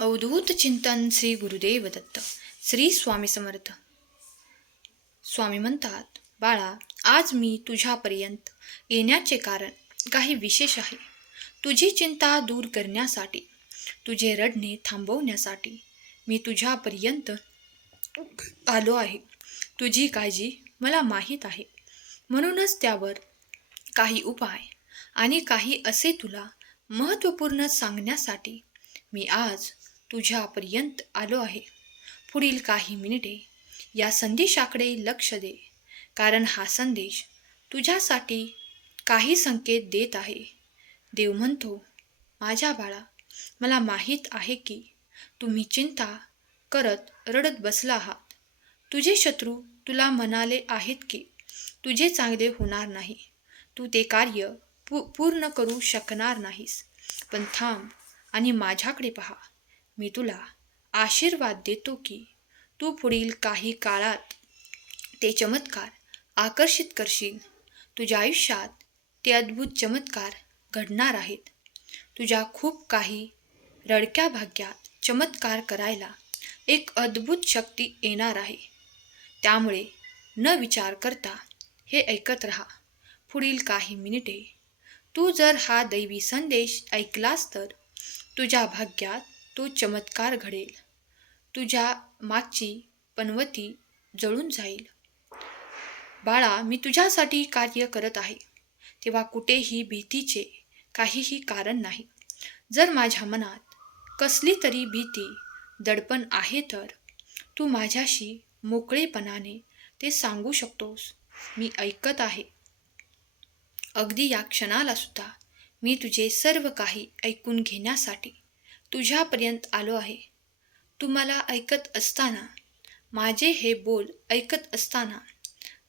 अवधूत चिंतन श्री गुरुदेव दत्त श्री स्वामी समर्थ. स्वामी म्हणतात बाळा आज मी तुझ्यापर्यंत येण्याचे कारण काही विशेष आहे. तुझी चिंता दूर करण्यासाठी तुझे रडणे थांबवण्यासाठी मी तुझ्यापर्यंत आलो आहे. तुझी काळजी मला माहीत आहे. म्हणूनच त्यावर काही उपाय आणि काही असे तुला महत्त्वपूर्ण सांगण्यासाठी मी आज तुझ्यापर्यंत आलो आहे. पुढील काही मिनिटे या संदेशाकडे लक्ष दे. कारण हा संदेश तुझ्यासाठी काही संकेत देत आहे. देव म्हणतो माझ्या बाळा मला माहीत आहे की तुम्ही चिंता करत रडत बसला आहात. तुझे शत्रू तुला म्हणाले आहेत की तुझे चांगले होणार नाही. तू ते कार्य पू पूर्ण करू शकणार नाहीस. पण थांब आणि माझ्याकडे पहा. मी तुला आशीर्वाद देतो की तू पुढील काही काळात ते चमत्कार आकर्षित करशील. तुझ्या आयुष्यात ते अद्भुत चमत्कार घडणार आहेत. तुझ्या खूप काही रडक्या भाग्यात चमत्कार करायला एक अद्भुत शक्ती येणार आहे. त्यामुळे न विचार करता हे ऐकत राहा. पुढील काही मिनिटे तू जर हा दैवी संदेश ऐकलास तर तुझ्या भाग्यात तो चमत्कार घडेल. तुझ्या मागची पनवती जळून जाईल. बाळा मी तुझ्यासाठी कार्य करत आहे. तेव्हा कुठेही भीतीचे काहीही कारण नाही. जर माझ्या मनात कसली तरी भीती दडपण आहे तर तू माझ्याशी मोकळेपणाने ते सांगू शकतोस. मी ऐकत आहे. अगदी या क्षणाला सुद्धा मी तुझे सर्व काही ऐकून घेण्यासाठी तुझ्यापर्यंत आलो आहे. तुम्हाला ऐकत असताना माझे हे बोल ऐकत असताना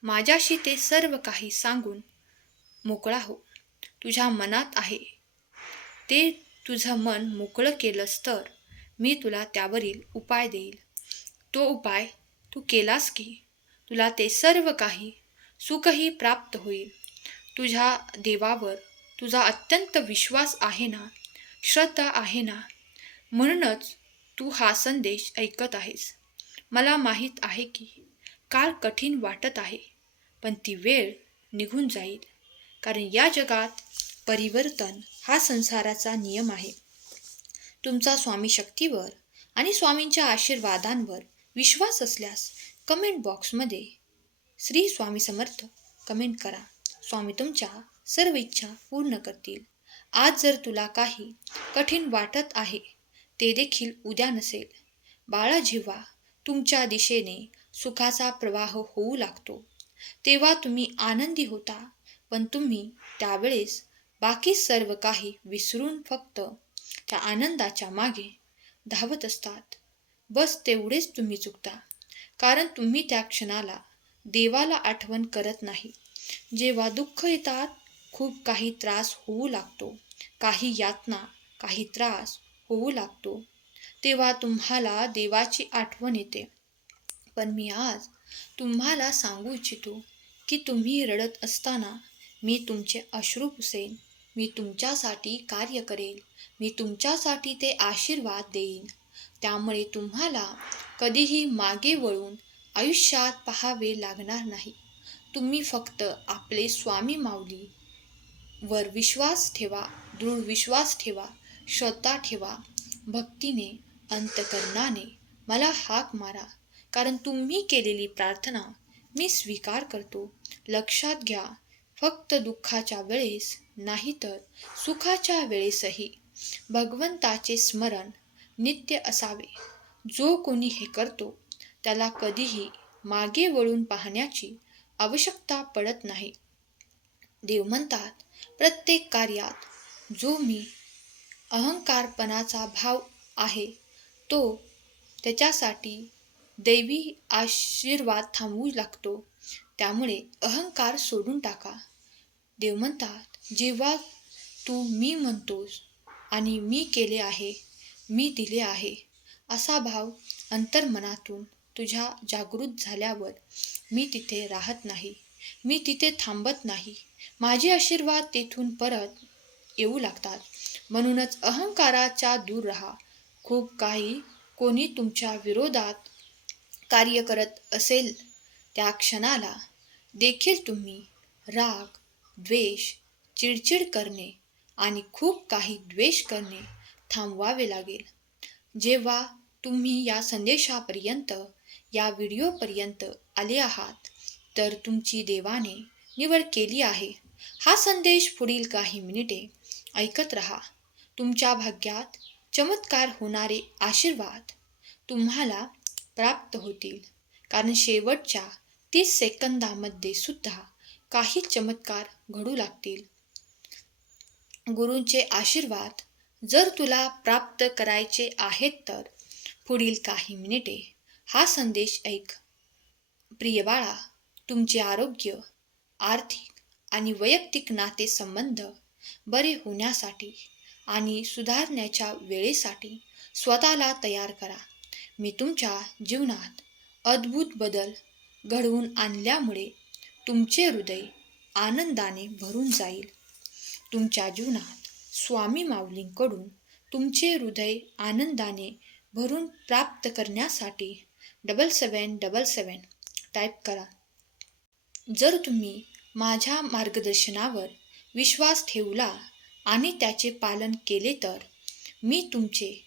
माझ्याशी ते सर्व काही सांगून मोकळा हो. तुझ्या मनात आहे. ते तुझं मन मोकळं केलंस तर मी तुला त्यावरील उपाय देईल. तो उपाय तू केलास की तुला ते सर्व काही सुखही प्राप्त होईल. तुझ्या देवावर तुझा अत्यंत विश्वास आहे ना? श्रद्धा आहे ना? म्हणूनच तू हा संदेश ऐकत आहेस. मला माहीत आहे की काळ कठीण वाटत आहे पण ती वेळ निघून जाईल. कारण या जगात परिवर्तन हा संसाराचा नियम आहे. तुमचा स्वामी शक्तीवर आणि स्वामींच्या आशीर्वादांवर विश्वास असल्यास कमेंट बॉक्समध्ये श्री स्वामी समर्थ कमेंट करा. स्वामी तुमच्या सर्व इच्छा पूर्ण करतील. आज जर तुला काही कठीण वाटत आहे ते देखील उद्या नसेल. बाळा जेव्हा तुमच्या दिशेने सुखाचा प्रवाह होऊ लागतो तेव्हा तुम्ही आनंदी होता. पण तुम्ही त्यावेळेस बाकी सर्व काही विसरून फक्त त्या आनंदाच्या मागे धावत असतात. बस तेवढेच तुम्ही चुकता. कारण तुम्ही त्या क्षणाला देवाला आठवण करत नाही. जेव्हा दुःख येतात खूप काही त्रास होऊ लागतो. काही यातना काही त्रास होऊ लागतो तेव्हा तुम्हाला देवाची आठवण येते. पण मी आज तुम्हाला सांगू इच्छितो की तुम्ही रडत असताना मी तुमचे अश्रू पुसेन मी तुमच्यासाठी कार्य करेल मी तुमच्यासाठी ते आशीर्वाद देईन. त्यामुळे तुम्हाला कधीही मागे वळून आयुष्यात पाहावे लागणार नाही. तुम्ही फक्त आपले स्वामी माऊली. वर विश्वास ठेवा दृढ विश्वास ठेवा. श्रद्धा ठेवा. भक्तीने अंतकरणाने मला हाक मारा. कारण तुम्ही केलेली प्रार्थना मी स्वीकार करतो. लक्षात घ्या फक्त दुःखाच्या वेळेस नाही तर सुखाच्या वेळेसही भगवंताचे स्मरण नित्य असावे. जो कोणी हे करतो त्याला कधीही मागे वळून पाहण्याची आवश्यकता पडत नाही. देव म्हणतात प्रत्येक कार्यात जो मी अहंकारपणाचा भाव आहे. तो त्याच्यासाठी दैवी आशीर्वाद थांबवू लागतो. त्यामुळे अहंकार सोडून टाका. देव म्हणतात जेव्हा तू मी म्हणतोस आणि मी केले आहे मी दिले आहे. असा भाव अंतर्मनातून तुझ्या जागृत झाल्यावर मी तिथे राहत नाही. मी तिथे थांबत नाही. माझे आशीर्वाद तेथून परत येऊ लागतात. म्हणूनच अहंकाराच्या दूर राहा. खूप काही कोणी तुमच्या विरोधात कार्य करत असेल त्या क्षणाला देखील तुम्ही राग द्वेष चिडचिड करणे आणि खूप काही द्वेष करणे थांबवावे लागेल. जेव्हा तुम्ही या संदेशापर्यंत या व्हिडिओपर्यंत आले आहात तर तुमची देवाने निवड केली आहे. हा संदेश पुढील काही मिनिटे ऐकत रहा. तुमच्या भाग्यात चमत्कार होणारे आशीर्वाद तुम्हाला प्राप्त होतील. कारण शेवटच्या तीस सेकंदामध्ये सुद्धा काही चमत्कार घडू लागतील. गुरूंचे आशीर्वाद जर तुला प्राप्त करायचे आहेत तर पुढील काही मिनिटे हा संदेश ऐक. प्रिय बाळा तुमचे आरोग्य आर्थिक आणि वैयक्तिक नातेसंबंध बरे होण्यासाठी आणि सुधारण्याच्या वेळेसाठी स्वतःला तयार करा. मी तुमच्या जीवनात अद्भुत बदल घडवून आणल्यामुळे तुमचे हृदय आनंदाने भरून जाईल. तुमच्या जीवनात स्वामी माऊलींकडून तुमचे हृदय आनंदाने भरून प्राप्त करण्यासाठी double seven double seven type करा. जर तुम्ही माझ्या मार्गदर्शनावर विश्वास ठेवला आणि त्याचे पालन केले तर मी तुमचे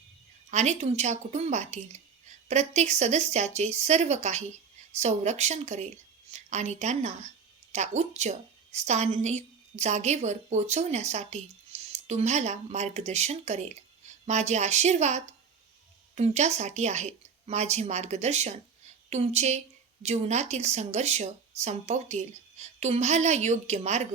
आणि तुमच्या कुटुंबातील प्रत्येक सदस्याचे सर्व काही संरक्षण करेल आणि त्यांना त्या उच्च स्थानिक जागेवर पोचवण्यासाठी तुम्हाला मार्गदर्शन करेल. माझे आशीर्वाद तुमच्यासाठी आहेत. माझे मार्गदर्शन तुमचे जीवनातील संघर्ष संपवतील. तुम्हाला योग्य मार्ग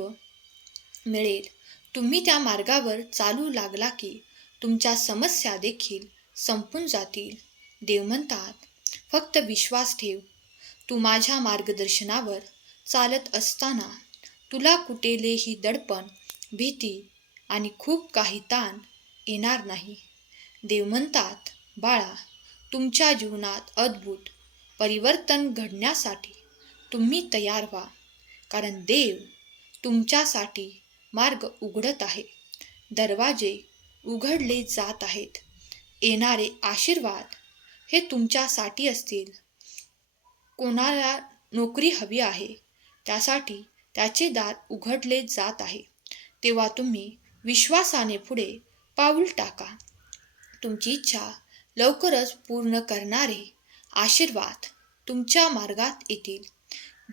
मिळेल. तुम्ही त्या मार्गावर चालू लागला की तुमच्या समस्या देखील संपून जातील. देव म्हणतात फक्त विश्वास ठेव. तू माझ्या मार्गदर्शनावर चालत असताना तुला कुठेलेही दडपण भीती आणि खूप काही ताण येणार नाही. देव म्हणतात बाळा तुमच्या जीवनात अद्भुत परिवर्तन घडण्यासाठी तुम्ही तयार व्हा. कारण देव तुमच्यासाठी मार्ग उघडत आहे. दरवाजे उघडले जात आहेत. येणारे आशीर्वाद हे तुमच्यासाठी असतील. कोणाला नोकरी हवी आहे त्यासाठी त्याचे दार उघडले जात आहे. तेव्हा तुम्ही विश्वासाने पुढे पाऊल टाका. तुमची इच्छा लवकरच पूर्ण करणारे आशीर्वाद तुमच्या मार्गात येतील.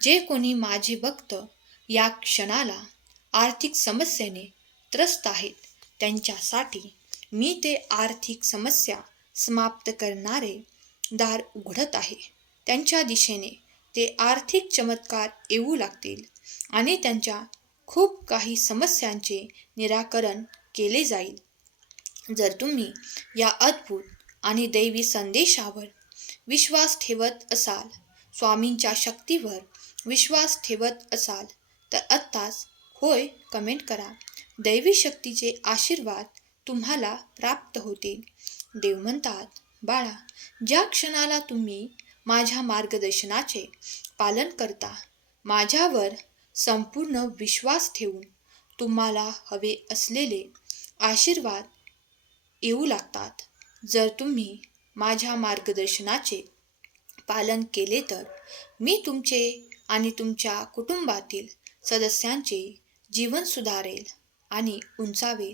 जे कोणी माझे भक्त या क्षणाला आर्थिक समस्येने त्रस्त आहेत. त्यांच्यासाठी मी ते आर्थिक समस्या समाप्त करणारे दार उघडत आहे. त्यांच्या दिशेने ते आर्थिक चमत्कार येऊ लागतील आणि त्यांच्या खूप काही समस्यांचे निराकरण केले जाईल. जर तुम्ही या अद्भुत आणि दैवी संदेशावर विश्वास ठेवत असाल स्वामींच्या शक्तीवर विश्वास ठेवत असाल तर आत्ताच होय कमेंट करा. दैवी शक्तीचे आशीर्वाद तुम्हाला प्राप्त होतील देव म्हणतात बाळा ज्या क्षणाला तुम्ही माझ्या मार्गदर्शनाचे पालन करता माझ्यावर संपूर्ण विश्वास ठेवून तुम्हाला हवे असलेले आशीर्वाद येऊ लागतात. जर तुम्ही माझ्या मार्गदर्शनाचे पालन केले तर मी तुमचे आणि तुमच्या कुटुंबातील सदस्यांचे जीवन सुधारेल आणि उंचावेल.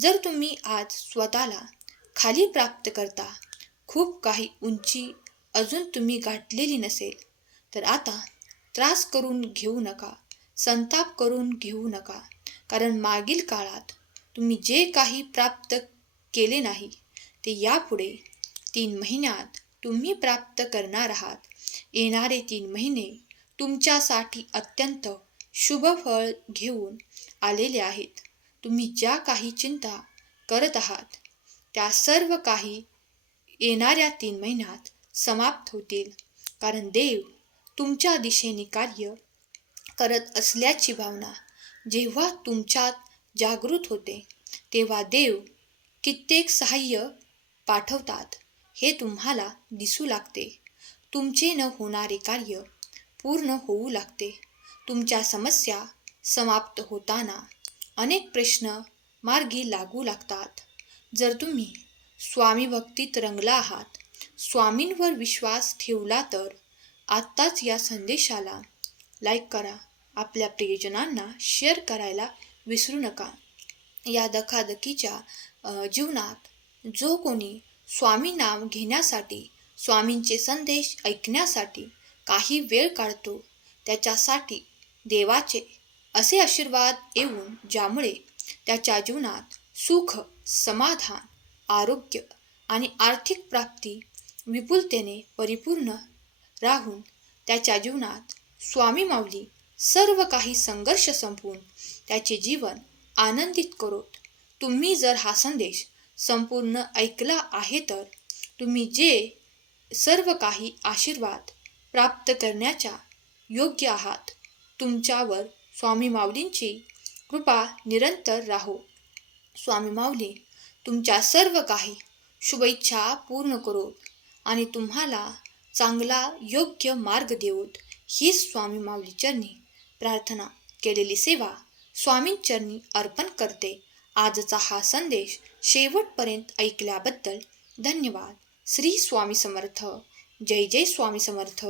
जर तुम्ही आज स्वतःला खाली प्राप्त करता खूप काही उंची अजून तुम्ही गाठलेली नसेल तर आता त्रास करून घेऊ नका संताप करून घेऊ नका. कारण मागील काळात तुम्ही जे काही प्राप्त केले नाही ते यापुढे तीन महिन्यात तुम्ही प्राप्त करणार आहात. येणारे तीन महिने तुमच्यासाठी अत्यंत शुभ फळ घेऊन आलेले आहेत. तुम्ही ज्या काही चिंता करत आहात त्या सर्व काही येणाऱ्या तीन महिन्यात समाप्त होतील. कारण देव तुमच्या दिशेने कार्य करत असल्याची भावना जेव्हा तुमच्यात जागृत होते तेव्हा देव कित्येक सहाय्य पाठवतात हे तुम्हाला दिसू लागते. तुमचे न होणारे कार्य पूर्ण होऊ लागते. तुमच्या समस्या समाप्त होताना अनेक प्रश्न मार्गी लागू लागतात. जर तुम्ही स्वामी भक्तीत रंगला आहात स्वामींवर विश्वास ठेवला तर आत्ताच या संदेशाला लाईक करा. आपल्या प्रियजनांना शेअर करायला विसरू नका. या दखादकीच्या जीवनात जो कोणी स्वामी नाम घेण्यासाठी स्वामींचे संदेश ऐकण्यासाठी काही वेळ काढतो त्याच्यासाठी देवाचे असे आशीर्वाद येऊन ज्यामुळे त्याच्या जीवनात सुख समाधान आरोग्य आणि आर्थिक प्राप्ती विपुलतेने परिपूर्ण राहून त्याच्या जीवनात स्वामी माऊली सर्व काही संघर्ष संपवून त्याचे जीवन आनंदित करोत. तुम्ही जर हा संदेश संपूर्ण ऐकला आहे तर तुम्ही जे सर्व काही आशीर्वाद प्राप्त करण्याच्या योग्य आहात तुमच्यावर स्वामी माऊलींची कृपा निरंतर राहो. स्वामी माऊली तुमच्या सर्व काही शुभेच्छा पूर्ण करोत आणि तुम्हाला चांगला योग्य मार्ग देऊत ही स्वामी माऊली चरणी प्रार्थना केलेली सेवा स्वामींचरणी अर्पण करते. आजचा हा संदेश शेवटपर्यंत ऐकल्याबद्दल धन्यवाद. श्री स्वामी समर्थ. जय जय स्वामी समर्थ.